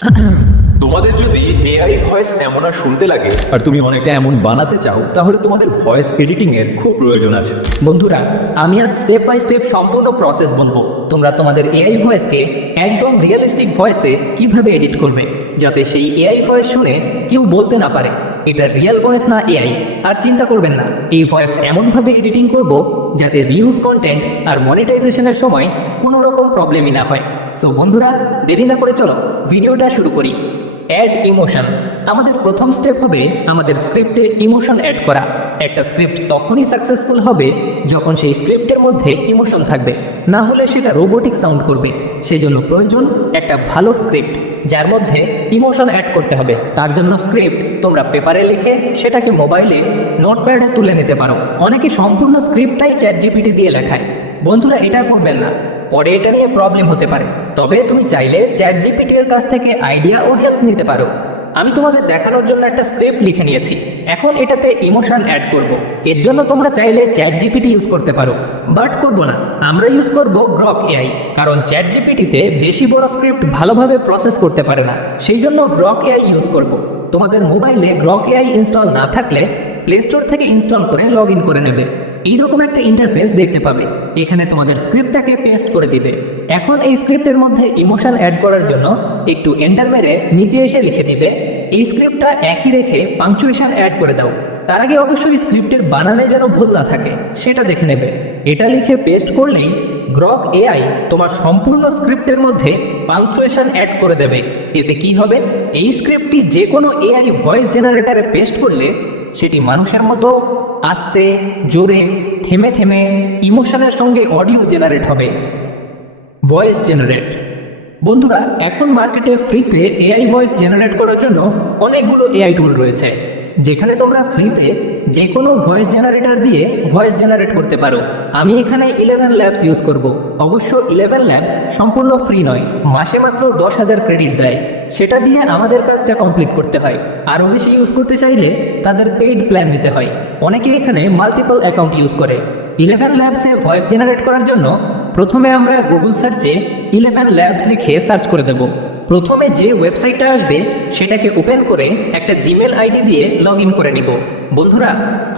তোমাদের যদি AI voice এমন আর শুনতে লাগে আর তুমি অনেকটা এমন বানাতে চাও, তাহলে তোমাদের ভয়েস এডিটিং এর খুব প্রয়োজন আছে। বন্ধুরা, আমি আজ স্টেপ বাই স্টেপ সম্পূর্ণ প্রসেস বলবো। তোমরা তোমাদের এআই ভয়েসকে একদম রিয়েলিস্টিক ভয়েসে কিভাবে এডিট করবে, যাতে সেই এআই ভয়েস শুনে কেউ বলতে না পারে এটা রিয়েল ভয়েস না এআই। আর চিন্তা করবেন না, এই ভয়েস এমনভাবে এডিটিং করব যাতে রিউজ কন্টেন্ট আর মনিটাইজেশনের সময় কোনো রকম প্রবলেমই না হয়। সো বন্ধুরা, দেরি না করে চলো ভিডিওটা শুরু করি। Add emotion. আমাদের প্রথম স্টেপ হবে আমাদের স্ক্রিপ্টে ইমোশন অ্যাড করা। একটা স্ক্রিপ্ট তখনই সাকসেসফুল হবে যখন সেই স্ক্রিপ্টের মধ্যে ইমোশন থাকবে, না হলে সেটা রোবোটিক সাউন্ড করবে। সেই জন্য প্রয়োজন একটা ভালো স্ক্রিপ্ট যার মধ্যে ইমোশন অ্যাড করতে হবে। তার জন্য স্ক্রিপ্ট তোমরা পেপারে লিখে সেটাকে মোবাইলে নোটপ্যাডে তুলে নিতে পারো। অনেকে সম্পূর্ণ স্ক্রিপ্টটাই চ্যাটজিপিটি দিয়ে লেখায়। বন্ধুরা, এটা করবেন না, পরে এটা নিয়ে প্রবলেম হতে পারে। তবে তুমি চাইলে চ্যাটজিপিটি এর কাছ থেকে আইডিয়া ও হেল্প নিতে পারো। আমি তোমাদের দেখানোর জন্য একটা স্ক্রিপ্ট লিখে নিয়েছি, এখন এটাতে ইমোশন অ্যাড করব। এর জন্য তোমরা চাইলে চ্যাটজিপিটি ইউজ করতে পারো, বাট করবো না। আমরা ইউজ করব গ্রক এআই, কারণ চ্যাটজিপিটিতে বেশি বড় স্ক্রিপ্ট ভালোভাবে প্রসেস করতে পারে না। সেই জন্য গ্রক এআই ইউজ করব। তোমাদের মোবাইলে গ্রক এআই ইনস্টল না থাকলে প্লে স্টোর থেকে ইনস্টল করে লগ ইন করে নেবে। এইরকম একটা ইন্টারফেস দেখতে পাবে। এখানে তোমাদের স্ক্রিপ্টটাকে পেস্ট করে দিবে। এখন এই স্ক্রিপ্টের মধ্যে ইমোশন অ্যাড করার জন্য একটু এন্টার মেরে নিচে এসে লিখে দিবে এই স্ক্রিপ্টটা একই রেখে পাংচুয়েশন অ্যাড করে দাও। তার আগে অবশ্যই স্ক্রিপ্টের বানানে যেন ভুল না থাকে সেটা দেখে নেবে। এটা লিখে পেস্ট করলেই গ্রক এআই তোমার সম্পূর্ণ স্ক্রিপ্টের মধ্যে পাংচুয়েশন অ্যাড করে দেবে। এতে কি হবে, এই স্ক্রিপ্টটি যে কোনো এআই ভয়েস জেনারেটরে পেস্ট করলে সেটি মানুষের মতো আস্তে, জোরে, থেমে থেমে ইমোশনের সঙ্গে অডিও জেনারেট হবে। Voice generate. বন্ধুরা, এখন মার্কেটে ফ্রিতে এআই ভয়েস জেনারেট করার জন্য অনেকগুলো এআই টুল রয়েছে, যেখানে তোমরা ফ্রিতে যে কোনো ভয়েস জেনারেটর দিয়ে ভয়েস জেনারেট করতে পারো। আমি এখানে 11 ল্যাবস ইউজ করব। অবশ্য 11 ল্যাবস সম্পূর্ণ ফ্রি নয়, মাসে মাত্র 10,000 ক্রেডিট দেয়। সেটা দিয়ে আমাদের কাজটা কমপ্লিট করতে হয়। আরও বেশি ইউজ করতে চাইলে তাদের পেইড প্ল্যান নিতে হয়। অনেকে এখানে মাল্টিপল অ্যাকাউন্ট ইউজ করে। 11 ল্যাবসে ভয়েস জেনারেট করার জন্য প্রথমে আমরা গুগল সার্চে 11 ল্যাবস লিখে সার্চ করে দেব। প্রথমে যে ওয়েবসাইটটা আসবে সেটাকে ওপেন করে একটা জিমেল আইডি দিয়ে লগ ইন করে নিব। বন্ধুরা,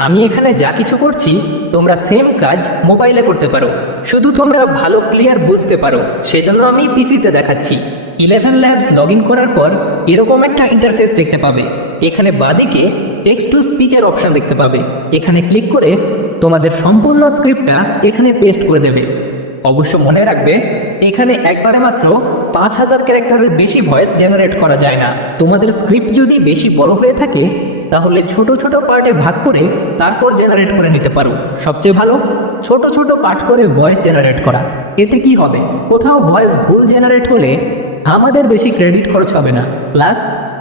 আমি এখানে যা কিছু করছি তোমরা সেম কাজ মোবাইলে করতে পারো, শুধু তোমরা ভালো ক্লিয়ার বুঝতে পারো সেজন্য আমি পিসিতে দেখাচ্ছি। 11 ল্যাবস লগ ইন করার পর এরকম একটা ইন্টারফেস দেখতে পাবে। এখানে বাঁদিকে টেক্সট টু স্পিচের অপশন দেখতে পাবে। এখানে ক্লিক করে তোমাদের সম্পূর্ণ স্ক্রিপ্টটা এখানে পেস্ট করে দেবে। অবশ্য মনে রাখবে, এখানে একবারে মাত্র 5,000 ক্যারেক্টারের বেশি ভয়েস জেনারেট করা যায় না। তোমাদের স্ক্রিপ্ট যদি বেশি বড় হয়ে থাকে তাহলে ছোট ছোট পার্টে ভাগ করে তারপর জেনারেট করে নিতে পারো। সবচেয়ে ভালো ছোট ছোট পার্ট করে ভয়েস জেনারেট করা। এতে কি হবে, কোথাও ভয়েস ভুল জেনারেট হলে আমাদের বেশি ক্রেডিট খরচ হবে না, প্লাস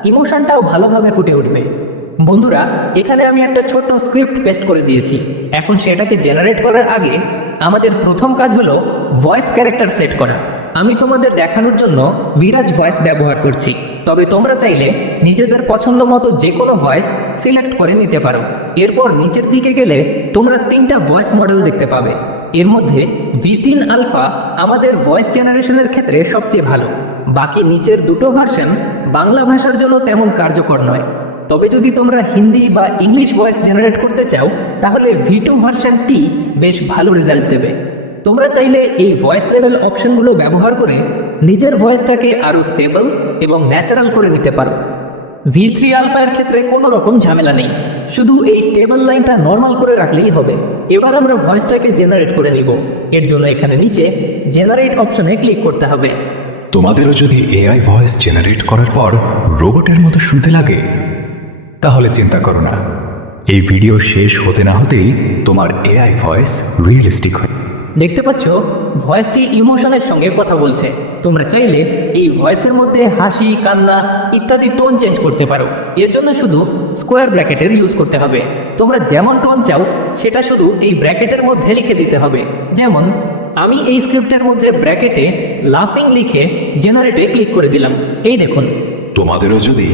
ইমোশনটাও ভালোভাবে ফুটে উঠবে। বন্ধুরা, এখানে আমি একটা ছোট্ট স্ক্রিপ্ট পেস্ট করে দিয়েছি। এখন সেটাকে জেনারেট করার আগে আমাদের প্রথম কাজ হলো ভয়েস ক্যারেক্টার সেট করা। আমি তোমাদের দেখানোর জন্য বিরাজ ভয়েস ব্যবহার করছি, তবে তোমরা চাইলে নিজেদের পছন্দ মতো যে কোনো ভয়েস সিলেক্ট করে নিতে পারো। এরপর নিচের দিকে গেলে তোমরা 3টা ভয়েস মডেল দেখতে পাবে। এর মধ্যে V3 আলফা আমাদের ভয়েস জেনারেশনের ক্ষেত্রে সবচেয়ে ভালো। বাকি নিচের দুটো ভার্সন বাংলা ভাষার জন্য তেমন কার্যকর নয়। তবে যদি তোমরা হিন্দি বা ইংলিশ ভয়েস জেনারেট করতে চাও তাহলে V2 ভার্সন টি বেশ ভালো রেজাল্ট দেবে। তোমরা চাইলে এই ভয়েস লেভেল অপশনগুলো ব্যবহার করে নিজের ভয়েসটাকে আরও স্টেবল এবং ন্যাচারাল করে নিতে পারো। V3 আলফা এর ক্ষেত্রে কোনো রকম ঝামেলা নেই, শুধু এই স্টেবল লাইনটা নর্মাল করে রাখলেই হবে। এবার আমরা ভয়েসটাকে জেনারেট করে নিব। এর জন্য এখানে নিচে জেনারেট অপশনে ক্লিক করতে হবে। তোমাদেরও যদি এআই ভয়েস জেনারেট করার পর রোবটের মতো শুনতে লাগে, তাহলে চিন্তা করো না, এই ভিডিও শেষ হতে না হতেই তোমার এআই ভয়েস রিয়েলিস্টিক হয়। দেখতে পাচ্ছ, ভয়েসটি ইমোশনের সঙ্গে কথা বলছে। তোমরা চাইলে এই ভয়েসের মধ্যে হাসি, কান্না ইত্যাদি টোন চেঞ্জ করতে পারো। এর জন্য শুধু স্কোয়ার ব্র্যাকেটের ইউজ করতে হবে। তোমরা যেমন টোন চাও সেটা শুধু এই ব্র্যাকেটের মধ্যে লিখে দিতে হবে। যেমন আমি এই স্ক্রিপ্টের মধ্যে ব্র্যাকেটে লাফিং লিখে জেনারেটে ক্লিক করে দিলাম। এই দেখুন, তোমাদেরও যদি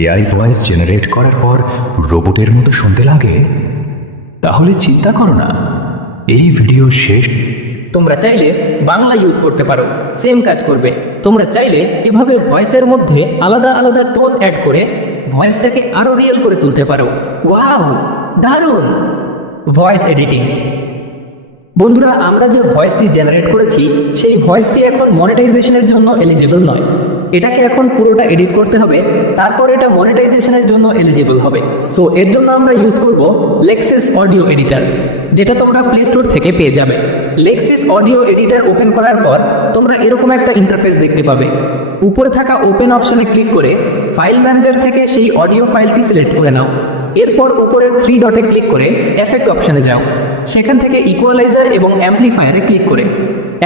এআই ভয়েস জেনারেট করার পর রোবটের মতো শুনতে লাগে, তাহলে চিন্তা করো না, এই ভিডিও শেষ। তোমরা চাইলে বাংলা ইউজ করতে পারো, সেম কাজ করবে। তোমরা চাইলে এভাবে ভয়েসের মধ্যে আলাদা আলাদা টোন অ্যাড করে ভয়েসটাকে আরো রিয়েল করে তুলতে পারো। ওয়াও, দারুণ! Voice editing. বন্ধুরা, আমরা যে ভয়েসটি জেনারেট করেছি সেই ভয়েসটি এখন মনিটাইজেশনের জন্য এলিজিবল নয়। এটাকে এখন পুরোটা এডিট করতে হবে, তারপর এটা মনিটাইজেশনের জন্য এলিজিবল হবে। সো এর জন্য আমরা ইউজ করব লেক্সিস অডিও এডিটর, যেটা তোমরা প্লে স্টোর থেকে পেয়ে যাবে। লেক্সিস অডিও এডিটর ওপেন করার পর তোমরা এরকম একটা ইন্টারফেস দেখতে পাবে। উপরে থাকা ওপেন অপশনে ক্লিক করে ফাইল ম্যানেজার থেকে সেই অডিও ফাইলটি সিলেক্ট করে নাও। এরপর উপরের 3 ডটে ক্লিক করে এফেক্ট অপশনে যাও। সেখান থেকে ইকুয়ালাইজার এবং অ্যাম্পলিফায়ারে ক্লিক করে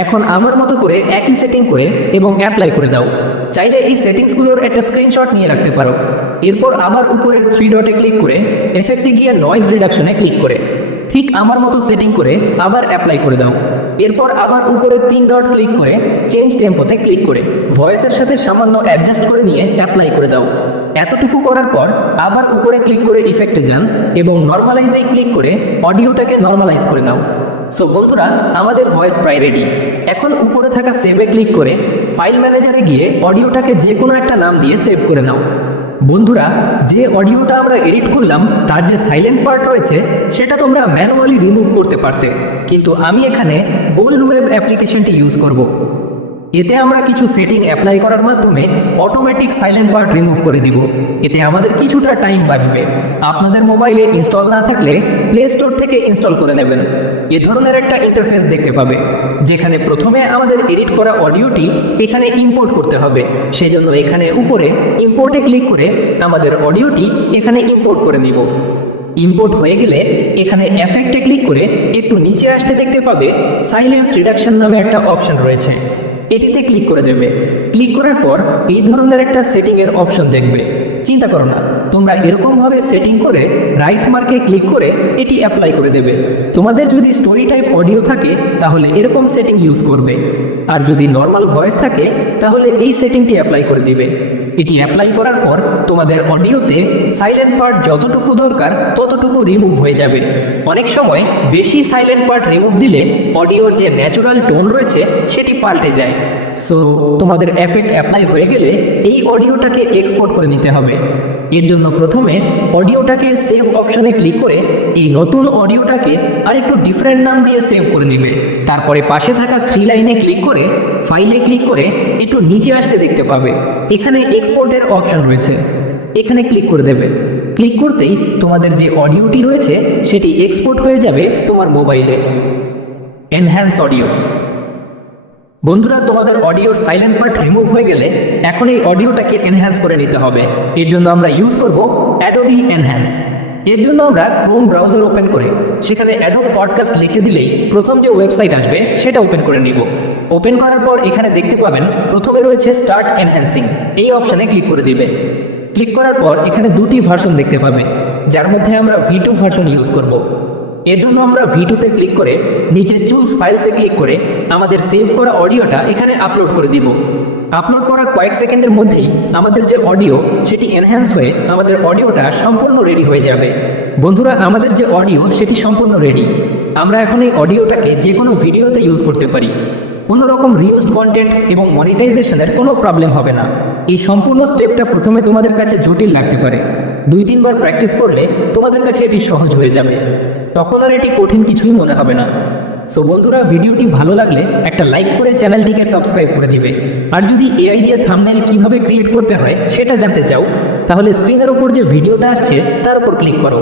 এখন আমার মতো করে একই সেটিং করে এবং অ্যাপ্লাই করে দাও। চাইলে এই সেটিংসগুলোর একটা স্ক্রিনশট নিয়ে রাখতে পারো। এরপর আবার উপরের 3 ডটে ক্লিক করে এফেক্টে গিয়ে নয়েজ রিডাকশনে ক্লিক করে ঠিক আমার মতো সেটিং করে আবার অ্যাপ্লাই করে দাও। এরপর আবার উপরে 3 ডট ক্লিক করে চেঞ্জ টেম্পোতে ক্লিক করে ভয়েসের সাথে সামান্য অ্যাডজাস্ট করে নিয়ে অ্যাপ্লাই করে দাও। এতটুকু করার পর আবার উপরে ক্লিক করে ইফেক্টে যান এবং নর্মালাইজে ক্লিক করে অডিওটাকে নর্মালাইজ করে নাও। সো বন্ধুরা, আমাদের ভয়েস প্রায় রেডি। এখন উপরে থাকা সেভে ক্লিক করে ফাইল ম্যানেজারে গিয়ে অডিওটাকে যে কোনো একটা নাম দিয়ে সেভ করে নাও। বন্ধুরা, যে অডিওটা আমরা এডিট করলাম তার যে সাইলেন্ট পার্ট রয়েছে সেটা তোমরা ম্যানুয়ালি রিমুভ করতে পারতে, কিন্তু আমি এখানে গোল্ড ওয়েব অ্যাপ্লিকেশনটি ইউজ করব। এতে আমরা কিছু সেটিং অ্যাপ্লাই করার মাধ্যমে অটোমেটিক সাইলেন্ট পার্ট রিমুভ করে দিব। এতে আমাদের কিছুটা টাইম বাঁচবে। আপনাদের মোবাইলে ইনস্টল না থাকলে প্লে স্টোর থেকে ইনস্টল করে নেবেন। এ ধরনের একটা ইন্টারফেস দেখতে পাবে, যেখানে প্রথমে আমাদের এডিট করা অডিওটি এখানে ইম্পোর্ট করতে হবে। সেই জন্য এখানে উপরে ইম্পোর্টে ক্লিক করে আমাদের অডিওটি এখানে ইম্পোর্ট করে নিব। ইম্পোর্ট হয়ে গেলে এখানে এফেক্টে ক্লিক করে একটু নিচে আসতে দেখতে পাবে সাইলেন্স রিডাকশন নামে একটা অপশন রয়েছে। এটিতে ক্লিক করে দেবে। ক্লিক করার পর এই ধরনের একটা সেটিংয়ের অপশন দেখবে। চিন্তা করো না, তোমরা এরকমভাবে সেটিং করে রাইট মার্কে ক্লিক করে এটি অ্যাপ্লাই করে দেবে। তোমাদের যদি স্টোরি টাইপ অডিও থাকে তাহলে এরকম সেটিং ইউজ করবে, আর যদি নর্মাল ভয়েস থাকে তাহলে এই সেটিংটি অ্যাপ্লাই করে দিবে। এটি অ্যাপ্লাই করার পর তোমাদের অডিওতে সাইলেন্ট পার্ট যতটুকু দরকার ততটুকু রিমুভ হয়ে যাবে। অনেক সময় বেশি সাইলেন্ট পার্ট রিমুভ দিলে অডিওর যে ন্যাচুরাল টোন রয়েছে সেটি পাল্টে যায়। সো তোমাদের এফেক্ট অ্যাপ্লাই হয়ে গেলে এই অডিওটাকে এক্সপোর্ট করে নিতে হবে। এর জন্য প্রথমে অডিওটাকে সেভ অপশনে ক্লিক করে এই নতুন অডিওটাকে আরেকটু ডিফারেন্ট নাম দিয়ে সেভ করে নেবে। তারপরে পাশে থাকা 3 লাইনে ক্লিক করে ফাইলে ক্লিক করে একটু নিচে আসতে দেখতে পাবে এখানে এক্সপোর্টের অপশন রয়েছে। এখানে ক্লিক করে দেবে। ক্লিক করতেই তোমাদের যে অডিওটি রয়েছে সেটি এক্সপোর্ট হয়ে যাবে তোমার মোবাইলে। Enhance audio. বন্ধুরা, তোমাদের অডিওর সাইলেন্ট পার্ট রিমুভ হয়ে গেলে এখন এই অডিওটাকে এনহ্যান্স করে নিতে হবে। এর জন্য আমরা ইউজ করব অ্যাডোবি এনহ্যান্স। এর জন্য আমরা ক্রোম ব্রাউজার ওপেন করে সেখানে অ্যাডোব পডকাস্ট লিখে দিলেই প্রথম যে ওয়েবসাইট আসবে সেটা ওপেন করে নিব। ওপেন করার পর এখানে দেখতে পাবেন প্রথমে রয়েছে স্টার্ট এনহ্যান্সিং, এই অপশানে ক্লিক করে দিবে। ক্লিক করার পর এখানে 2টি ভার্সন দেখতে পাবে, যার মধ্যে আমরা V2 ভার্সন ইউজ করব। এর জন্য আমরা V2তে ক্লিক করে নিচে চুজ ফাইলসে ক্লিক করে আমাদের সেভ করা অডিওটা এখানে আপলোড করে দিব। আপলোড করার কয়েক সেকেন্ডের মধ্যেই আমাদের যে অডিও সেটি এনহ্যান্স হয়ে আমাদের অডিওটা সম্পূর্ণ রেডি হয়ে যাবে। বন্ধুরা, আমাদের যে অডিও সেটি সম্পূর্ণ রেডি। আমরা এখন এই অডিওটাকে যে কোনো ভিডিওতে ইউজ করতে পারি। কোনো রকম রিউজড কন্টেন্ট এবং মনিটাইজেশনের কোনো প্রবলেম হবে না। এই সম্পূর্ণ স্টেপটা প্রথমে তোমাদের কাছে জটিল লাগতে পারে, 2-3 বার প্র্যাকটিস করলে তোমাদের কাছে এটি সহজ হয়ে যাবে। তখন আর এটি কঠিন কিছুই মনে হবে না। সো বন্ধুরা, ভিডিওটি ভালো লাগলে একটা লাইক করে চ্যানেলটিকে সাবস্ক্রাইব করে দিবে। আর যদি এআই দিয়ে থাম্বনেল কিভাবে ক্রিয়েট করতে হয় সেটা জানতে চাও তাহলে স্ক্রিনের উপর যে ভিডিওটা আসছে তার উপর ক্লিক করো।